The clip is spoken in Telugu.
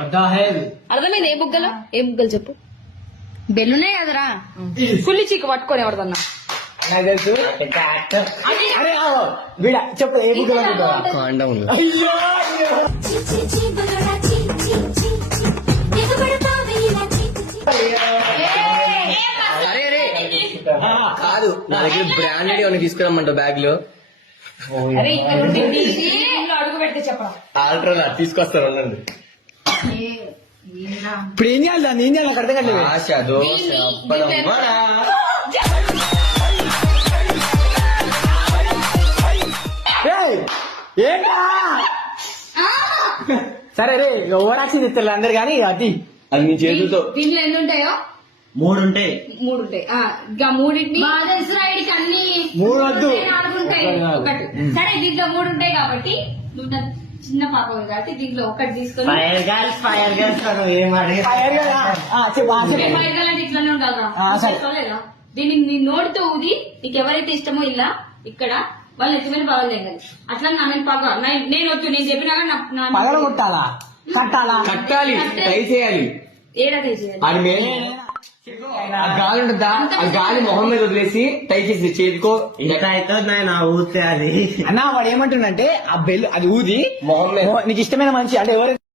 అర్థమైంది ఏ బుగ్గలు చెప్పు. బెల్లునే కదరా ఫుల్ చీక పట్టుకొని ఎవరిదన్నా నాకు తెలుసు. అరే వీడ చెప్పు ఏ బుక్ అయ్యో అరే అరే కాదు నా దగ్గర బ్రాండెడ్ ఏమైనా తీసుకురమ్మంటావు బ్యాగ్ లో. అడుగు పెడితే చెప్పరా ఆల్ట్రా తీసుకొస్తాను ఉండండి. ఇప్పుడు ఏం చేయాలి దాన్ని ఏం చేయాలి నాకు అర్థం కాలేదు. ఆశ దోశ అప్పడం వడ. ఏంటా సరే రే ఓవరాక్షన్ ఇస్తారు అందరు కానీ అది అది నీ చేతులతో. దీంట్లో ఎన్ని ఉంటాయో? 3 ఉంటాయి. 3 ఉంటాయి. ఇంకా మూడింటిని అన్ని 3 వద్దు. 4 ఉంటాయి. ఒకటి సరే దీంట్లో 3 ఉంటాయి కాబట్టి నువ్వు నా చిన్న పాప ఉంది కాబట్టి దీంట్లో ఒకటి తీసుకొని ఫైర్ గర్ల్స్ అంటే ఇట్లానే ఉండాలి. దీన్ని నీ నోటితో ఊది నీకు ఎవరైతే ఇష్టమో ఇలా ఇక్కడ వాళ్ళు ఎత్తుమని పగలలేదు అట్లా నా మీద పగ నేను వద్దు నేను చెప్పినా పగల కొట్టాలా కట్టాలా కట్టాలి ట్రై చేయాలి. ఏడా చేయాలి అది ఆ గాలి ఉంటుందా ఆ గాలి మొహం మీద వదిలేసి టై చేసి చేతికో ఊతే అది అన్న వాడు ఏమంటుండంటే ఆ బెల్ అది ఊది మొహం మీద నీకు ఇష్టమైన మనిషి అంటే ఎవరైతే